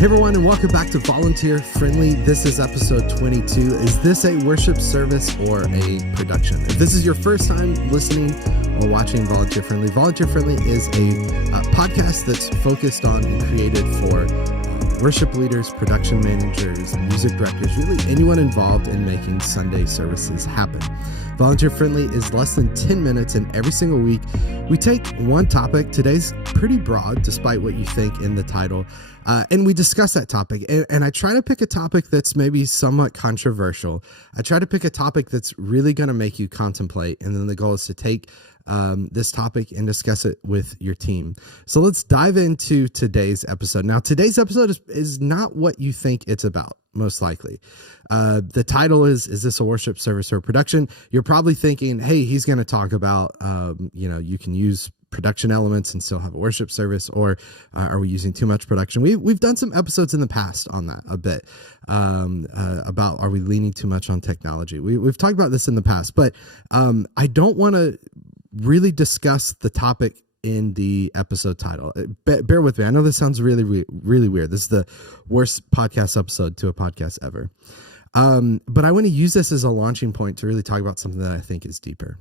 Hey everyone, and welcome back to Volunteer Friendly. This is episode 22. Is this a worship service or a production? If this is your first time listening or watching Volunteer Friendly is a podcast that's focused on and created for worship leaders, production managers, music directors, really anyone involved in making Sunday services happen. Volunteer Friendly is less than 10 minutes, and every single week we take one topic. Today's pretty broad, despite what you think in the title, and we discuss that topic. And I try to pick a topic that's maybe somewhat controversial. I try to pick a topic that's really going to make you contemplate, and then the goal is to take this topic and discuss it with your team. So let's dive into today's episode. Now, today's episode is not what you think it's about, most likely. The title is this a worship service or a production? You're probably thinking, hey, he's going to talk about, you can use production elements and still have a worship service, or are we using too much production? We've done some episodes in the past on that a bit, about are we leaning too much on technology? We've talked about this in the past, but I don't want to really discuss the topic in the episode title. Bear with me. I know this sounds really, really weird. This is the worst podcast episode to a podcast ever. But I want to use this as a launching point to really talk about something that I think is deeper.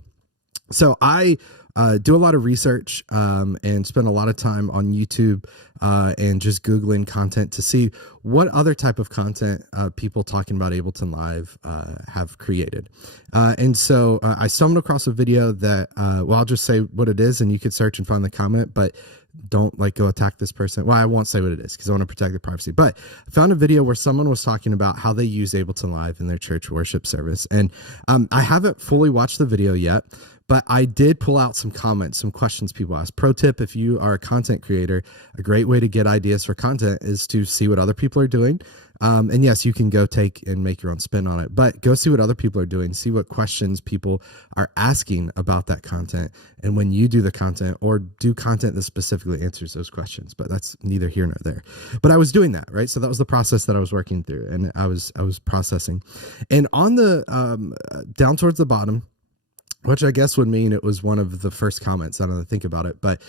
So I do a lot of research and spend a lot of time on YouTube and just Googling content to see what other type of content people talking about Ableton Live have created. And so I stumbled across a video that, I'll just say what it is and you could search and find the comment, but don't go attack this person. Well, I won't say what it is because I want to protect their privacy, but I found a video where someone was talking about how they use Ableton Live in their church worship service. And I haven't fully watched the video yet, but I did pull out some comments, some questions people asked. Pro tip, if you are a content creator, a great way to get ideas for content is to see what other people are doing. And yes, you can go take and make your own spin on it, but go see what other people are doing, see what questions people are asking about that content. And when you do the content, or do content that specifically answers those questions, but that's neither here nor there. But I was doing that, right? So that was the process that I was working through, and I was processing. And on the down towards the bottom, which I guess would mean it was one of the first comments. I don't know, think about it, but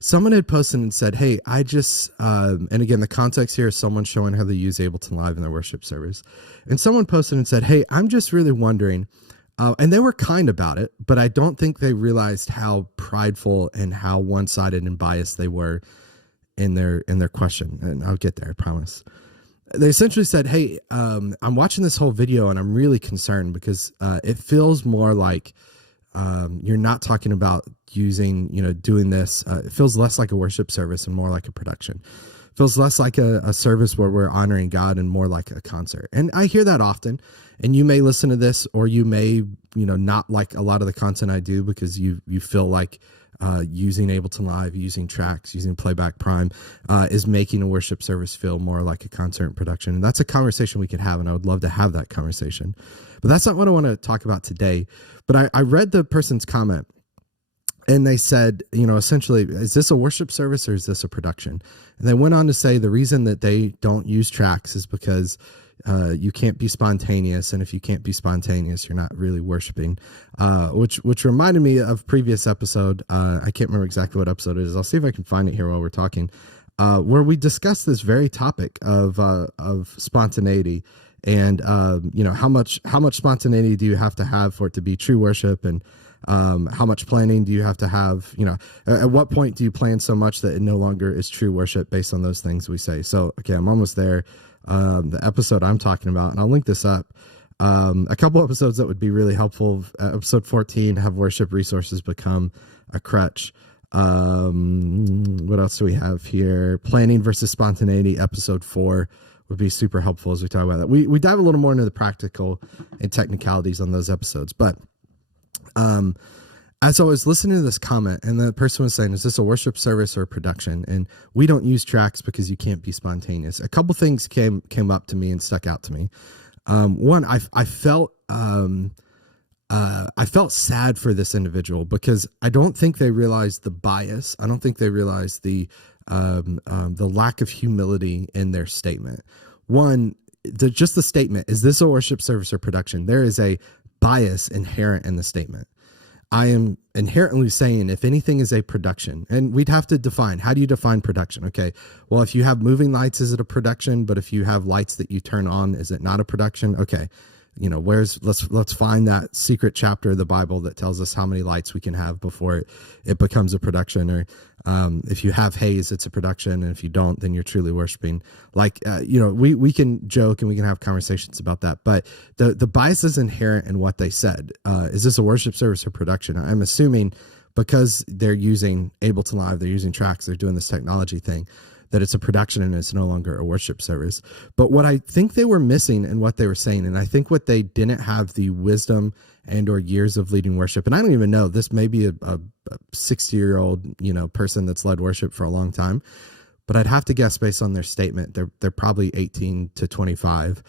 someone had posted and said, hey, I just, and again, the context here is someone showing how they use Ableton Live in their worship service. And someone posted and said, hey, I'm just really wondering, and they were kind about it, but I don't think they realized how prideful and how one-sided and biased they were in their question. And I'll get there, I promise. They essentially said, hey, I'm watching this whole video and I'm really concerned because it feels more like you're not talking about using, doing this. It feels less like a worship service and more like a production. It feels less like a service where we're honoring God and more like a concert. And I hear that often. And you may listen to this, or you may, not like a lot of the content I do because you feel like using Ableton Live, using tracks, using Playback Prime is making a worship service feel more like a concert and production. And that's a conversation we could have, and I would love to have that conversation. But that's not what I want to talk about today. But I read the person's comment, and they said, essentially, is this a worship service or is this a production? And they went on to say the reason that they don't use tracks is because you can't be spontaneous, and if you can't be spontaneous, you're not really worshiping. Which reminded me of previous episode. I can't remember exactly what episode it is. I'll see if I can find it here while we're talking, where we discussed this very topic of spontaneity. And, how much spontaneity do you have to have for it to be true worship? And, how much planning do you have to have? At what point do you plan so much that it no longer is true worship based on those things we say? So, okay, I'm almost there. The episode I'm talking about, and I'll link this up. A couple episodes that would be really helpful. Episode 14, have worship resources become a crutch? What else do we have here? Planning versus spontaneity, episode 4. Would be super helpful as we talk about that. We dive a little more into the practical and technicalities on those episodes. But as I was listening to this comment, and the person was saying, is this a worship service or a production? And we don't use tracks because you can't be spontaneous. A couple things came up to me and stuck out to me. One, I felt sad for this individual because I don't think they realized the bias. I don't think they realized the lack of humility in their statement. One, just the statement, is this a worship service or production? There is a bias inherent in the statement. I am inherently saying if anything is a production, and we'd have to define, how do you define production? Okay, well, if you have moving lights, is it a production? But if you have lights that you turn on, is it not a production? Okay, let's find that secret chapter of the Bible that tells us how many lights we can have before it becomes a production. Or if you have haze, it's a production, and if you don't, then you're truly worshiping. We can joke and we can have conversations about that, but the bias is inherent in what they said. Is this a worship service or production? I'm assuming because they're using Ableton Live, they're using tracks, they're doing this technology thing, that it's a production and it's no longer a worship service. But what I think they were missing in what they were saying, and I think what they didn't have the wisdom and or years of leading worship, and I don't even know, this may be a 60-year-old, person that's led worship for a long time, but I'd have to guess based on their statement, they're probably 18 to 25,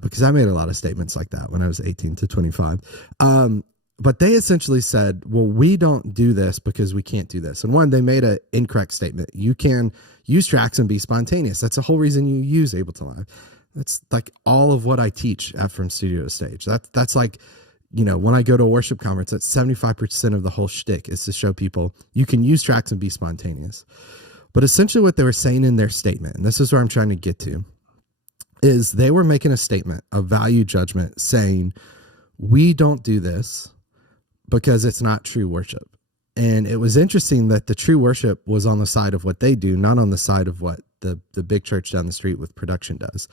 because I made a lot of statements like that when I was 18 to 25. But they essentially said, well, we don't do this because we can't do this. And one, they made an incorrect statement. You can use tracks and be spontaneous. That's the whole reason you use Ableton Live. That's like all of what I teach at From Studio to Stage. That's like, when I go to a worship conference, that's 75% of the whole shtick is to show people you can use tracks and be spontaneous. But essentially what they were saying in their statement, and this is where I'm trying to get to, is they were making a statement of value judgment saying, we don't do this because it's not true worship. And it was interesting that the true worship was on the side of what they do, not on the side of what the big church down the street with production does.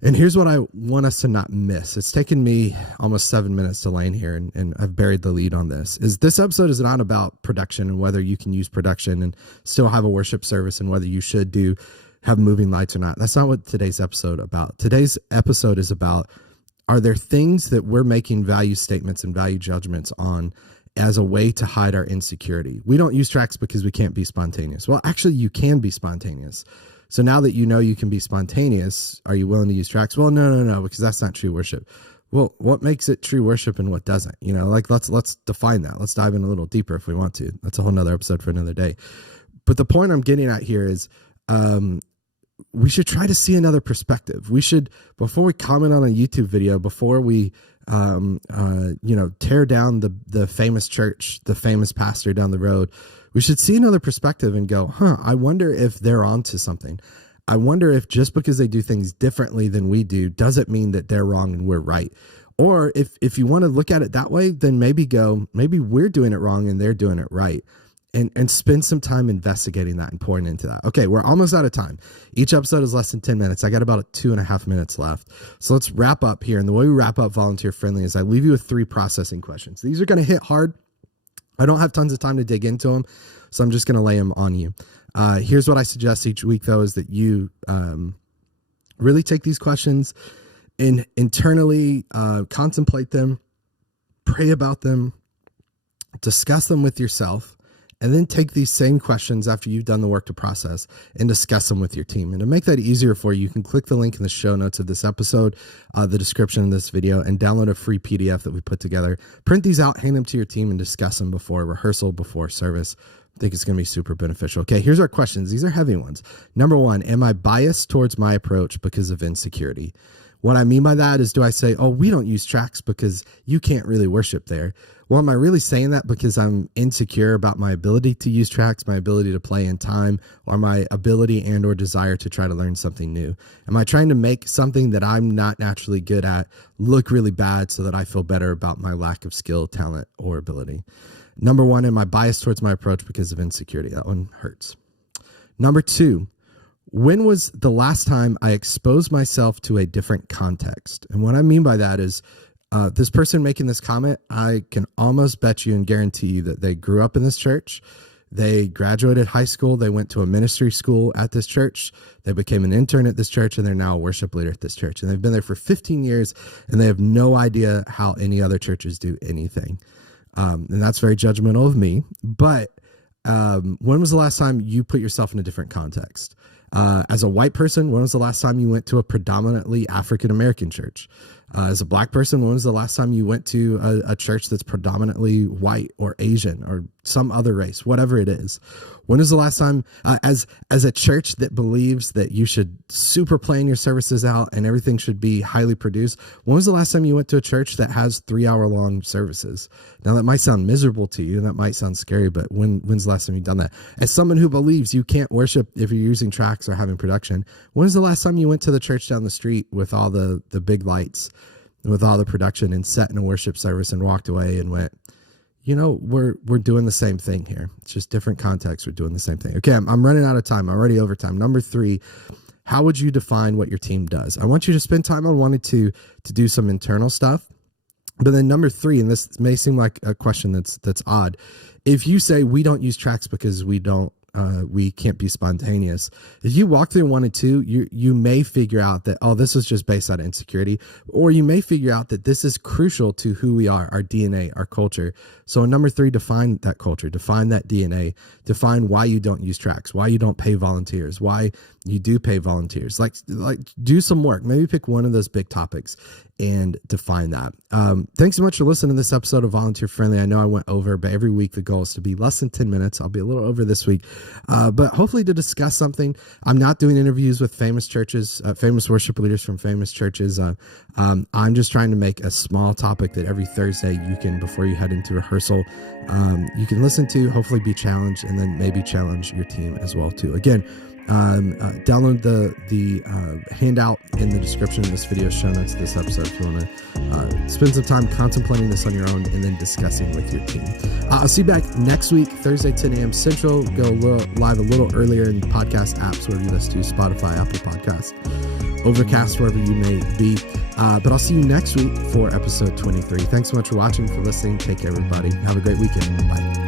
And here's what I want us to not miss. It's taken me almost 7 minutes to land here, and I've buried the lead on this. This episode is not about production and whether you can use production and still have a worship service and whether you should have moving lights or not. That's not what today's episode about. Today's episode is about, are there things that we're making value statements and value judgments on as a way to hide our insecurity? We don't use tracks because we can't be spontaneous. Well, actually, you can be spontaneous. So now that you can be spontaneous, are you willing to use tracks? Well, no, because that's not true worship. Well, what makes it true worship and what doesn't? Let's define that. Let's dive in a little deeper if we want to. That's a whole nother episode for another day. But the point I'm getting at here is, we should try to see another perspective. We should, before we comment on a YouTube video, before we, tear down the famous church, the famous pastor down the road, we should see another perspective and go, I wonder if they're onto something. I wonder if just because they do things differently than we do, does it mean that they're wrong and we're right? Or if you want to look at it that way, then maybe we're doing it wrong and they're doing it right. And spend some time investigating that and pouring into that. Okay, we're almost out of time. Each episode is less than 10 minutes. I got about 2.5 minutes left. So let's wrap up here. And the way we wrap up Volunteer Friendly is I leave you with 3 processing questions. These are going to hit hard. I don't have tons of time to dig into them, so I'm just going to lay them on you. Here's what I suggest each week, though, is that you really take these questions and internally contemplate them, pray about them, discuss them with yourself, and then take these same questions after you've done the work to process and discuss them with your team. And to make that easier for you can click the link in the show notes of this episode, the description of this video, and download a free PDF that we put together. Print these out, hand them to your team, and discuss them before rehearsal, before service. I think it's going to be super beneficial. Okay, here's our questions. These are heavy ones. Number 1, am I biased towards my approach because of insecurity? What I mean by that is, do I say, oh, we don't use tracks because you can't really worship there? Well, am I really saying that because I'm insecure about my ability to use tracks, my ability to play in time, or my ability and or desire to try to learn something new? Am I trying to make something that I'm not naturally good at look really bad so that I feel better about my lack of skill, talent, or ability? Number 1, am I biased towards my approach because of insecurity? That one hurts. Number 2, when was the last time I exposed myself to a different context? And what I mean by that is, this person making this comment, I can almost bet you and guarantee you that they grew up in this church. They graduated high school. They went to a ministry school at this church. They became an intern at this church, and they're now a worship leader at this church. And they've been there for 15 years, and they have no idea how any other churches do anything. And that's very judgmental of me. But when was the last time you put yourself in a different context? As a white person, when was the last time you went to a predominantly African-American church? As a black person, when was the last time you went to a church that's predominantly white or Asian or some other race, whatever it is. When is the last time, as a church that believes that you should super plan your services out and everything should be highly produced, when was the last time you went to a church that has 3-hour-long services? Now, that might sound miserable to you, and that might sound scary, but when's the last time you've done that? As someone who believes you can't worship if you're using tracks or having production, when was the last time you went to the church down the street with all the big lights, with all the production, and sat in a worship service and walked away and went, we're doing the same thing here. It's just different context. We're doing the same thing. Okay, I'm running out of time. I'm already over time. Number 3, how would you define what your team does? I want you to spend time on 1 and 2 to do some internal stuff. But then number 3, and this may seem like a question that's odd. If you say we don't use tracks because we can't be spontaneous. If you walk through 1 and 2, you may figure out that, this is just based on insecurity, or you may figure out that this is crucial to who we are, our DNA, our culture. So in number 3, define that culture, define that DNA, define why you don't use tracks, why you don't pay volunteers, why you do pay volunteers. Like do some work. Maybe pick one of those big topics and define that. Thanks so much for listening to this episode of Volunteer Friendly. I know I went over, but every week the goal is to be less than 10 minutes. I'll be a little over this week, but hopefully to discuss something. I'm not doing interviews with famous churches, famous worship leaders from famous churches. I'm just trying to make a small topic that every Thursday you can, before you head into rehearsal, you can listen to, hopefully be challenged, and then maybe challenge your team as well too. Again, download the handout in the description of this video, show notes of this episode, if you want to spend some time contemplating this on your own and then discussing with your team. I'll see you back next week, Thursday, 10 a.m. Central. Go live a little earlier in podcast apps, wherever you listen to, Spotify, Apple Podcasts, Overcast, wherever you may be. But I'll see you next week for episode 23. Thanks so much for watching, for listening. Take care, everybody. Have a great weekend. Bye.